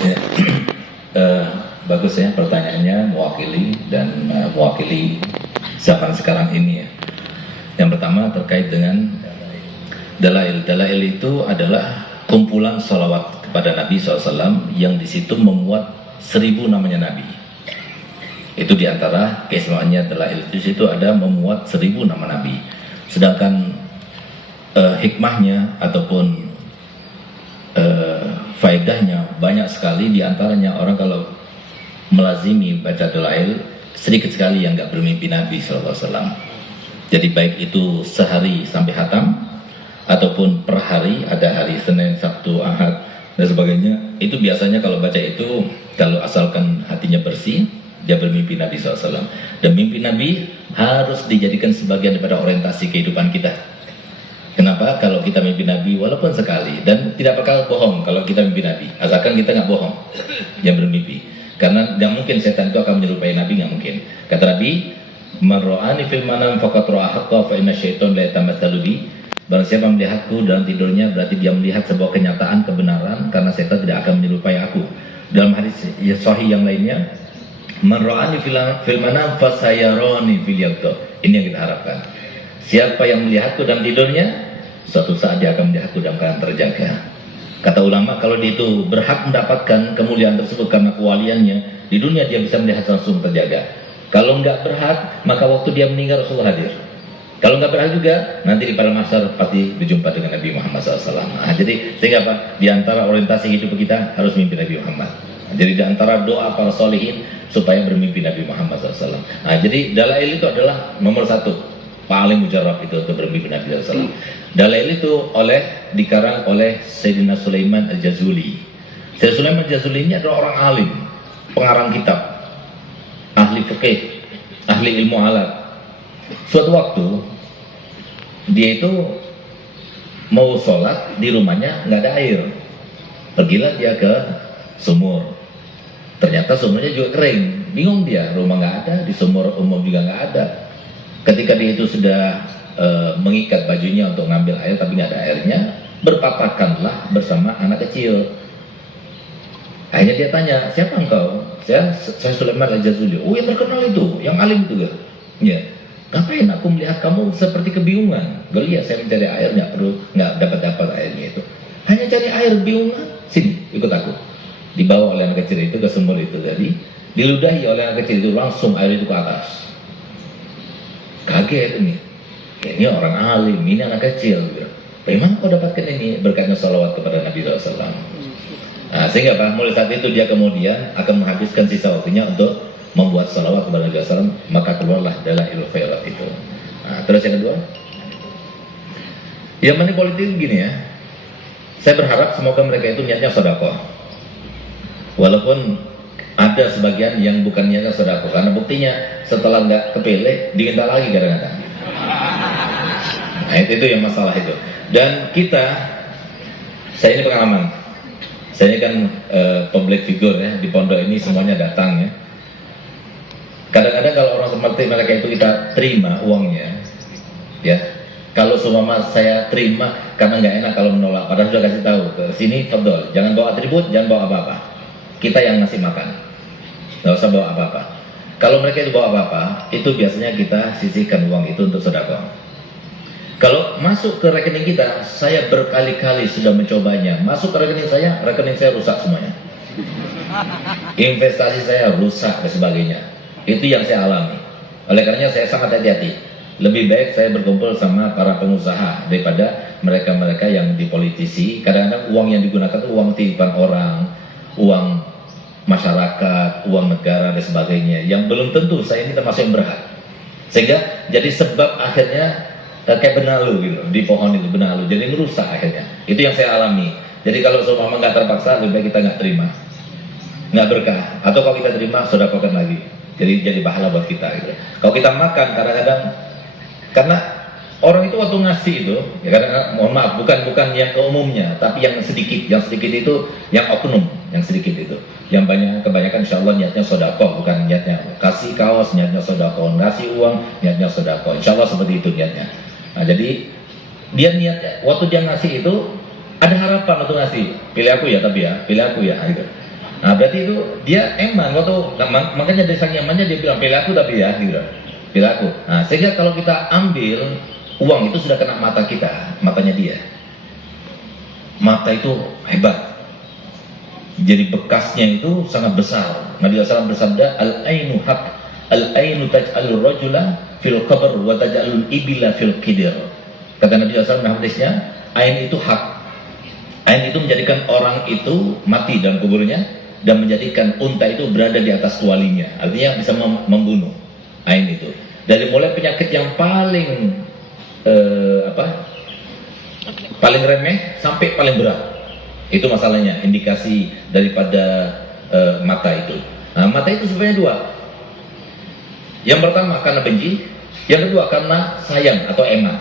Ya. Bagus ya pertanyaannya, mewakili dan mewakili zaman sekarang ini ya. Yang pertama terkait dengan dalail. Dalail itu adalah kumpulan sholawat kepada Nabi SAW yang di situ memuat 1000 namanya Nabi. Itu diantara keistimewaannya dalail. Di situ ada memuat 1000 nama Nabi. Sedangkan hikmahnya ataupun faedahnya banyak sekali. Diantaranya orang kalau melazimi baca dalail, sedikit sekali yang nggak bermimpi Nabi SAW. Jadi baik itu sehari sampai hatam ataupun per hari, ada hari Senin, Sabtu, Ahad dan sebagainya. Itu biasanya kalau baca itu, kalau asalkan hatinya bersih, dia bermimpi Nabi SAW. Dan mimpi Nabi harus dijadikan sebagian daripada orientasi kehidupan kita. Kenapa? Kalau kita mimpi Nabi walaupun sekali, dan tidak bakal bohong kalau kita mimpi Nabi, asalkan kita nggak bohong yang bermimpi. Karena tidak mungkin setan itu akan menyerupai Nabi, nggak mungkin. Kata Nabi, "Man ra'ani fil manam faqad ra'a haqqa fa inna syaitan la yatamatsalu bi." Barang siapa melihatku dalam tidurnya, berarti dia melihat sebuah kenyataan kebenaran, karena setan tidak akan menyerupai aku. Dalam hadis sahih yang lainnya, "Man ra'ani fil manam fasayarani fil yaqta." Ini yang kita harapkan. Siapa yang melihatku dalam tidurnya, suatu saat dia akan melihatku dalam keadaan terjaga. Kata ulama, kalau dia itu berhak mendapatkan kemuliaan tersebut karena kewaliannya, di dunia dia bisa melihat langsung terjaga. Kalau nggak berhak, maka waktu dia meninggal Rasulullah hadir. Kalau nggak berhak juga, nanti di padang mahsyar pasti berjumpa dengan Nabi Muhammad SAW. Nah, jadi sehingga apa? Di antara orientasi hidup kita harus mimpi Nabi Muhammad. Jadi di antara doa para solihin supaya bermimpi Nabi Muhammad SAW. Nah, jadi dalail itu adalah nomor satu, paling mujarab itu untuk bermimpi Nabi SAW. Dalail itu dikarang oleh Sayyidina Sulaiman Al-Jazuli. Sayyidina Sulaiman Al-Jazuli ini adalah orang alim, pengarang kitab, ahli fikih, ahli ilmu alat. Suatu waktu dia itu mau sholat di rumahnya nggak ada air. Pergilah dia ke sumur. Ternyata sumurnya juga kering. Bingung dia, rumah nggak ada, di sumur umum juga nggak ada. Ketika dia itu sudah mengikat bajunya untuk ngambil air tapi nggak ada airnya, berpapakanlah bersama anak kecil. Akhirnya dia tanya, "Siapa engkau?" Saya Sulaiman Al-Jazuli. "Oh, yang terkenal itu, yang alim itu kan?" "Ya." "Ngapain aku melihat kamu seperti kebingungan?" "Geliat, saya mencari air, nggak dapat airnya itu." "Hanya cari air bingungan? Sini, ikut aku." Dibawa oleh anak kecil itu ke sumur itu tadi, diludahi oleh anak kecil itu, langsung air itu ke atas. Kaget ini orang alim, ini anak kecil. Bagaimana kau dapatkan ini? Berkatnya salawat kepada Nabi SAW. Nah, sehingga Pak, mulai saat itu dia kemudian akan menghabiskan sisa waktunya untuk membuat salawat kepada Nabi SAW. Maka keluarlah dalailul khairat itu. Nah, terus yang kedua, yang money politik begini ya. Saya berharap semoga mereka itu niatnya sedekah. Walaupun ada sebagian yang bukan niatnya sedekah, karena buktinya setelah nggak kepilih diminta lagi kadang-kadang. Nah, itu yang masalah itu. Dan saya ini pengalaman. Saya kan public figure ya, di pondok ini semuanya datang ya. Kadang-kadang kalau orang seperti mereka itu kita terima uangnya, ya. Kalau seumpama saya terima karena nggak enak kalau menolak, padahal sudah kasih tahu ke sini, fadol, jangan bawa atribut, jangan bawa apa-apa. Kita yang ngasih makan, nggak usah bawa apa-apa. Kalau mereka itu bawa apa-apa, itu biasanya kita sisihkan uang itu untuk sedekah. Kalau masuk ke rekening kita, saya berkali-kali sudah mencobanya. Masuk ke rekening saya rusak semuanya. Investasi saya rusak dan sebagainya. Itu yang saya alami. Oleh karenanya saya sangat hati-hati. Lebih baik saya berkumpul sama para pengusaha daripada mereka-mereka yang di politisi. Kadang-kadang uang yang digunakan itu uang titipan orang, uang masyarakat, uang negara dan sebagainya, yang belum tentu saya ini termasuk yang berhak. Sehingga jadi sebab akhirnya kayak benalu gitu, di pohon itu benalu, jadi merusak akhirnya. Itu yang saya alami. Jadi kalau seumpama nggak terpaksa, lebih baik kita nggak terima, nggak berkah. Atau kalau kita terima, sedekahkan lagi. Jadi pahala buat kita gitu. Kalau kita makan kadang-kadang, karena orang itu waktu ngasih itu, ya kadang-kadang, mohon maaf, bukan yang ke umumnya, tapi yang sedikit itu yang oknum, yang sedikit itu. Yang kebanyakan insya Allah niatnya sedekah, bukan niatnya kasih kaos, niatnya sedekah, ngasih uang, niatnya sedekah. Insya Allah seperti itu niatnya. Nah, jadi dia waktu dia ngasih itu ada harapan untuk ngasih. Pilih aku ya, tapi ya, pilih aku ya. Gitu. Nah, berarti itu dia eman, makanya dari sang emannya dia bilang perilaku tapi ya, gitu. Perilaku. Nah, sehingga kalau kita ambil uang itu sudah kena mata kita, matanya dia. Mata itu hebat. Jadi bekasnya itu sangat besar. Nabi SAW bersabda, al-ainu haq, al-ainu taj'alur rajula fil qabr wa taj'alul ibila fil qidir. Kata Nabi SAW dalam hadisnya, ain itu hak. Ain itu menjadikan orang itu mati dalam kuburnya dan menjadikan unta itu berada di atas tualinya. Artinya bisa membunuh. Ain itu. Dari mulai penyakit yang paling paling remeh sampai paling berat. Itu masalahnya, indikasi daripada mata itu. Nah, mata itu sebenarnya dua. Yang pertama karena benci, yang kedua karena sayang atau eman.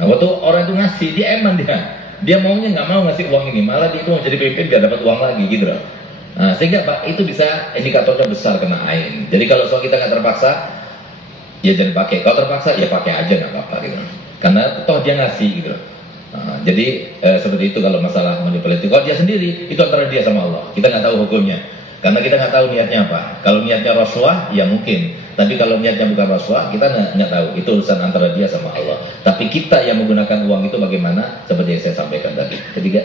Nah, waktu orang itu ngasih, dia eman dia maunya nggak mau ngasih uang ini, malah dia itu mau jadi pemimpin biar dapat uang lagi gitu loh. Nah, sehingga Pak itu bisa indikatornya besar kena ain. Jadi kalau soal kita nggak terpaksa, ya jangan pakai. Kalau terpaksa ya pakai aja nggak apa-apa gitu. Karena toh dia ngasih gitu loh. Nah, jadi seperti itu kalau masalah manipulatif. Kalau dia sendiri itu antara dia sama Allah. Kita nggak tahu hukumnya. Karena kita nggak tahu niatnya apa. Kalau niatnya rasuah, ya mungkin. Tapi kalau niatnya bukan rasuah, kita nggak tahu. Itu urusan antara dia sama Allah. Tapi kita yang menggunakan uang itu bagaimana? Seperti yang saya sampaikan tadi. Ketiga,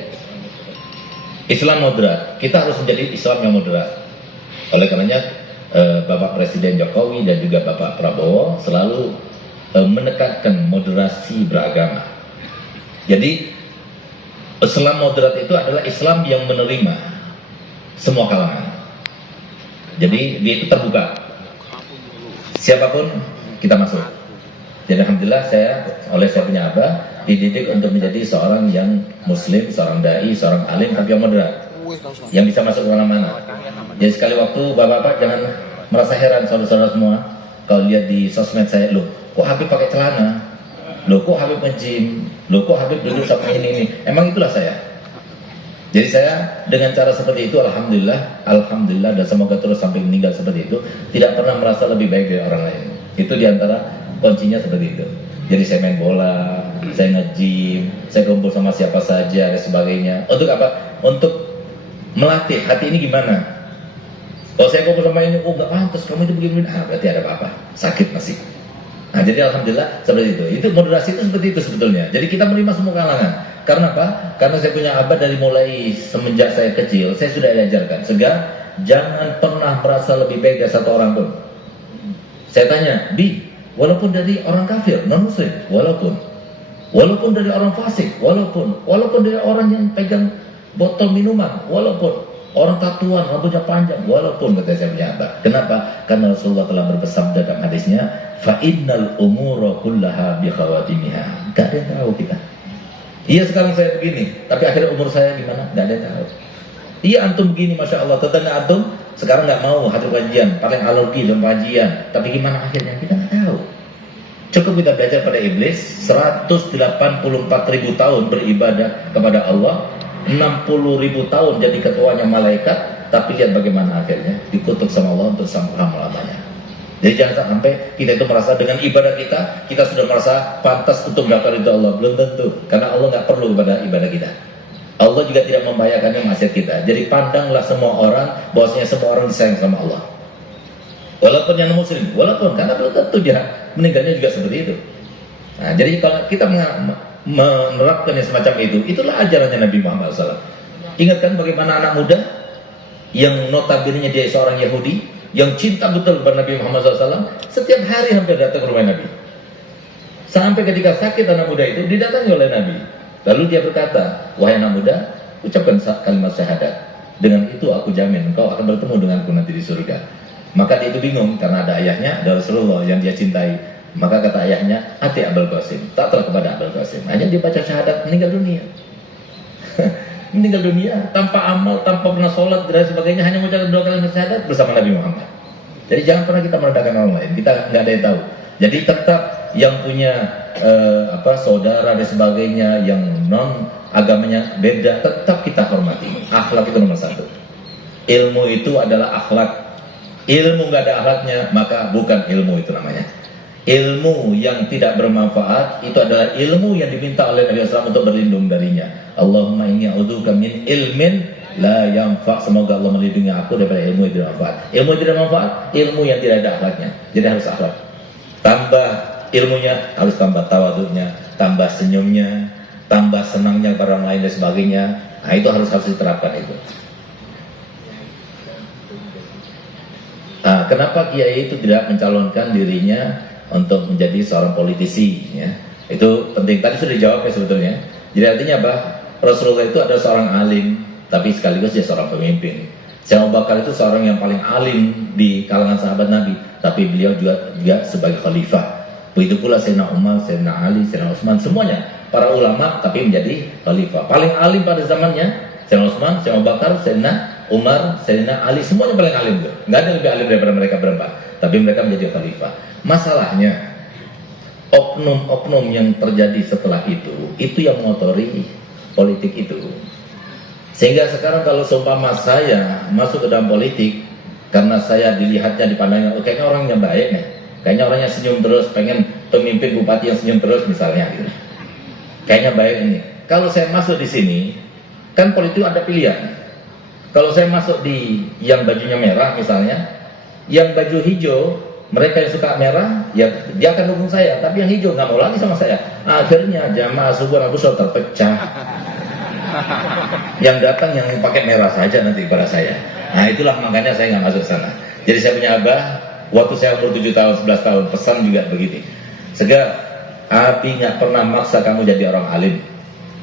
Islam moderat. Kita harus menjadi Islam yang moderat. Oleh karenanya, Bapak Presiden Jokowi dan juga Bapak Prabowo selalu menekankan moderasi beragama. Jadi, Islam moderat itu adalah Islam yang menerima semua kalangan. Jadi dia itu terbuka, siapapun kita masuk. Jadi alhamdulillah saya punya abah dididik untuk menjadi seorang yang muslim, seorang dai, seorang alim tapi yang moderat, yang bisa masuk ke mana-mana. Jadi sekali waktu bapak-bapak jangan merasa heran saudara-saudara semua kalau lihat di sosmed saya, loh kok Habib pakai celana, loh kok Habib nge-gym, loh kok Habib duduk sama ini. Emang itulah saya. Jadi saya dengan cara seperti itu alhamdulillah dan semoga terus sampai meninggal seperti itu, tidak pernah merasa lebih baik dari orang lain. Itu diantara kuncinya seperti itu. Jadi saya main bola, saya nge-gym, saya kumpul sama siapa saja dan sebagainya. Untuk apa? Untuk melatih hati ini gimana. Kalau saya kumpul sama ini, oh nggak pantas, kamu itu begini, berarti ada apa-apa, sakit masih. Nah jadi alhamdulillah seperti itu. Itu moderasi itu seperti itu sebetulnya. Jadi kita menerima semua kalangan. Karena apa? Karena saya punya abah dari mulai semenjak saya kecil, saya sudah diajarkan. Jangan pernah merasa lebih baik dari satu orang pun. Saya tanya, walaupun dari orang kafir, non muslim, walaupun dari orang fasik, walaupun dari orang yang pegang botol minuman, walaupun orang tatuan, rambutnya panjang, walaupun kata saya punya abah. Kenapa? Karena Rasulullah telah bersabda dalam hadisnya, fa innal umura kullaha bi khawatimiha. Gak ada yang tahu kita. Iya sekarang saya begini, tapi akhirnya umur saya gimana? Gak ada yang tahu. Iya antum begini, masya Allah, tetangga antum sekarang nggak mau hadir kajian, paling alergi dalam kajian. Tapi gimana akhirnya kita nggak tahu. Cukup kita belajar pada iblis 184.000 tahun beribadah kepada Allah, 60.000 tahun jadi ketuanya malaikat, tapi lihat bagaimana akhirnya dikutuk sama Allah untuk selama-lamanya. Jadi jangan sampai kita itu merasa dengan ibadah kita sudah merasa pantas untuk mendapatkan ridha Allah. Belum tentu, karena Allah nggak perlu kepada ibadah kita. Allah juga tidak membahayakannya maksiat kita. Jadi pandanglah semua orang, bahwasanya semua orang disayang sama Allah. Walaupun yang muslim, karena belum tentu dia meninggalnya juga seperti itu. Nah, jadi kalau kita menerapkan yang semacam itu, itulah ajarannya Nabi Muhammad SAW. Ingatkan bagaimana anak muda yang notabene dia seorang Yahudi, yang cinta betul kepada Nabi Muhammad SAW, setiap hari hampir datang ke rumah Nabi. Sampai ketika sakit anak muda itu didatangi oleh Nabi. Lalu dia berkata, wahai anak muda, ucapkan kalimat syahadat. Dengan itu aku jamin engkau akan bertemu denganku nanti di surga. Maka dia itu bingung karena ada ayahnya, ada Rasulullah yang dia cintai. Maka kata ayahnya, ati Abul Qasim, taatlah kepada Abul Qasim. Hanya dia baca syahadat, meninggal dunia. Meninggal dunia tanpa amal, tanpa pernah sholat dan sebagainya, hanya mengucapkan dua kalimat syahadat bersama Nabi Muhammad. Jadi jangan pernah kita merendahkan orang lain, kita nggak ada yang tahu. Jadi tetap yang punya saudara dan sebagainya yang non agamanya beda, tetap kita hormati. Akhlak itu nomor satu. Ilmu itu adalah akhlak. Ilmu nggak ada akhlaknya, maka bukan ilmu itu namanya. Ilmu yang tidak bermanfaat itu adalah ilmu yang diminta oleh Nabi SAW untuk berlindung darinya. Allahumma inni a'udzubika min ilmin la yanfa, semoga Allah melindungi aku daripada ilmu yang tidak manfaat. Ilmu yang tidak manfaat, ilmu yang tidak ada akhlaknya. Jadi harus akhlak. Tambah ilmunya, harus tambah tawadhunya, tambah senyumnya, tambah senangnya pada orang lain dan sebagainya. Nah, itu harus diterapkan itu. Nah, kenapa kiai itu tidak mencalonkan dirinya untuk menjadi seorang politisi? Ya, itu penting. Tadi sudah dijawab ya sebetulnya. Jadi artinya apa? Rasulullah itu adalah seorang alim, tapi sekaligus dia seorang pemimpin. Sayyidina Abu Bakar itu seorang yang paling alim di kalangan sahabat Nabi, tapi beliau juga sebagai khalifah. Begitu pula Sayyidina Umar, Sayyidina Ali, Sayyidina Utsman, semuanya para ulama tapi menjadi khalifah. Paling alim pada zamannya Sayyidina Utsman, Sayyidina Abu Bakar, Sayyidina Umar, Sayyidina Ali, semuanya paling alim tuh. Nggak ada yang lebih alim daripada mereka berempat, tapi mereka menjadi khalifah. Masalahnya oknum-oknum yang terjadi setelah itu yang mengotori politik itu. Sehingga sekarang kalau seumpama saya masuk ke dalam politik karena saya dilihatnya dipandangnya, kayaknya orangnya baik nih, kayaknya orangnya senyum terus, pengen pemimpin bupati yang senyum terus misalnya gitu. Kayaknya baik ini. Kalau saya masuk di sini, kan politik ada pilihan. Kalau saya masuk di yang bajunya merah misalnya, yang baju hijau, mereka yang suka merah, ya dia akan dukung saya. Tapi yang hijau nggak mau lagi sama saya. Akhirnya jamaah subuh Abu Sal terpecah. Yang datang yang pakai merah saja nanti kepada saya. Nah itulah makanya saya nggak masuk sana. Jadi saya punya abah, waktu saya umur 7 tahun, 11 tahun, pesan juga begini. Segera, Abi nggak pernah maksa kamu jadi orang alim.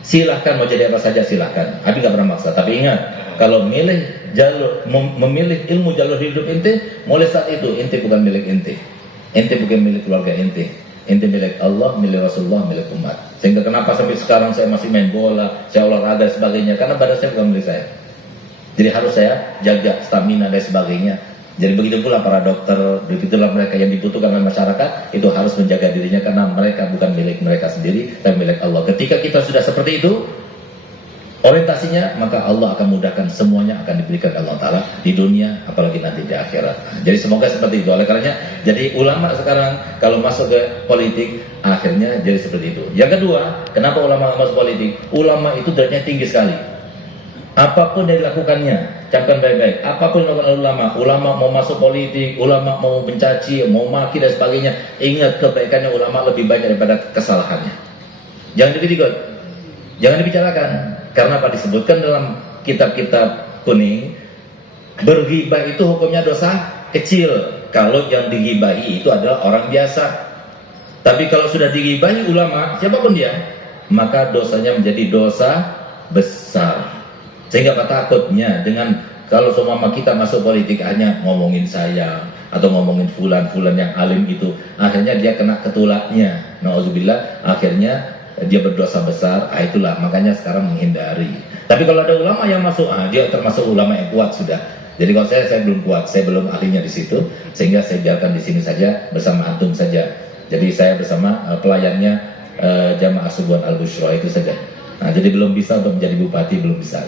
Silahkan mau jadi apa saja silahkan. Abi nggak pernah maksa. Tapi ingat, kalau memilih ilmu jalur hidup ente, mulai saat itu ente bukan milik ente. Ente bukan milik keluarga ente. Ente milik Allah, milik Rasulullah, milik umat. Sehingga kenapa sampai sekarang saya masih main bola, saya olahraga dan sebagainya, karena badan saya bukan milik saya. Jadi harus saya jaga stamina dan sebagainya. Jadi begitu pula para dokter, begitulah mereka yang dibutuhkan oleh masyarakat, itu harus menjaga dirinya karena mereka bukan milik mereka sendiri, tapi milik Allah. Ketika kita sudah seperti itu orientasinya, maka Allah akan mudahkan, semuanya akan diberikan Allah Ta'ala di dunia, apalagi nanti di akhirat. Jadi semoga seperti itu. Oleh karenanya, jadi ulama sekarang kalau masuk ke politik, akhirnya jadi seperti itu. Yang kedua, kenapa ulama masuk politik? Ulama itu derajatnya tinggi sekali. Apapun yang dilakukannya, camkan baik-baik. Apapun yang dilakukan ulama mau masuk politik, ulama mau mencaci, mau maki dan sebagainya, ingat kebaikannya ulama lebih banyak daripada kesalahannya. Jangan dikit-dikit, jangan dibicarakan. Karena apa disebutkan dalam kitab-kitab kuning, berghibah itu hukumnya dosa kecil kalau yang dighibahi itu adalah orang biasa. Tapi kalau sudah dighibahi ulama, siapapun dia, maka dosanya menjadi dosa besar. Sehingga apa takutnya dengan kalau semua kita masuk politik hanya ngomongin saya atau ngomongin fulan-fulan yang alim itu, akhirnya dia kena ketulaknya. Nauzubillah, akhirnya dia berdosa besar. Itulah makanya sekarang menghindari. Tapi kalau ada ulama yang masuk, dia termasuk ulama yang kuat sudah. Jadi kalau saya belum kuat, saya belum ahlinya di situ, sehingga saya biarkan di sini saja bersama antum saja. Jadi saya bersama pelayannya Jamaah Subuhan Al-Bushra itu saja. Nah, jadi belum bisa untuk menjadi bupati, belum bisa.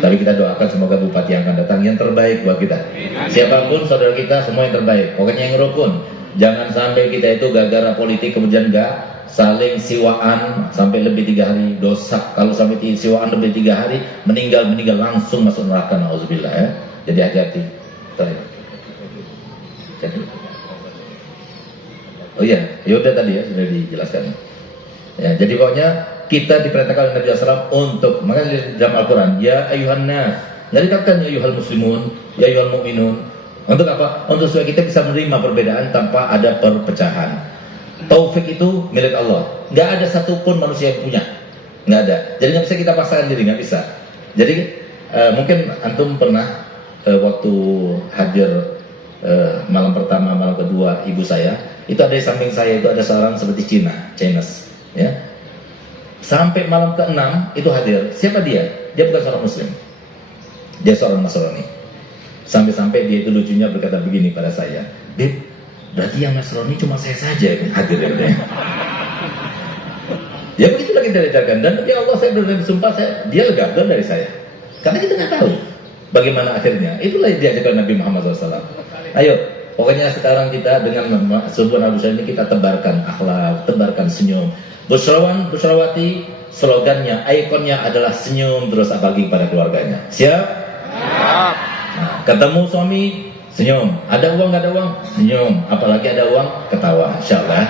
Tapi kita doakan semoga bupati yang akan datang yang terbaik buat kita. Siapapun saudara kita, semua yang terbaik. Pokoknya yang rukun. Jangan sampai kita itu gara-gara politik kemudian enggak saling siwaan sampai lebih 3 hari, dosa. Kalau sampai siwaan lebih 3 hari, meninggal langsung masuk neraka, nauzubillah ya. Jadi hati-hati. Oh iya, yaudah tadi ya sudah dijelaskan. Ya, jadi pokoknya kita diperintahkan oleh Nabi SAW untuk, makanya di dalam Al-Quran, ya ayuhan nas, nggak dikatakan ya ayuhal muslimun, ya ayuhal mu'minun. Untuk apa? Untuk supaya kita bisa menerima perbedaan tanpa ada perpecahan. Taufik itu milik Allah, nggak ada satupun manusia yang punya, nggak ada. Jadi nggak bisa kita paksakan diri, nggak bisa. Jadi mungkin antum pernah waktu hadir malam pertama, malam kedua ibu saya, itu ada di samping saya itu ada seorang seperti Chinese, ya. Sampai malam ke-6 itu hadir. Siapa dia? Dia bukan seorang Muslim, dia seorang Nasrani. Sampai-sampai dia itu lucunya berkata begini pada saya, Beb, berarti yang Nasrani cuma saya saja yang hadir ya. Ya begitulah kita diajarkan. Dan ya Allah, saya benar-benar sumpah, dia gagal dari saya. Karena kita nggak tahu bagaimana akhirnya. Itulah yang diajarkan Nabi Muhammad SAW. Ayo, pokoknya sekarang kita dengan Subuhan Al-Bushra ini kita tebarkan akhlak, tebarkan senyum. Bushrawan, Bushrawati, slogannya, ikonnya adalah senyum terus bagi kepada keluarganya. Siap? Siap. Nah, ketemu suami, senyum. Ada uang nggak ada uang? Senyum. Apalagi ada uang, ketawa. Insyaallah.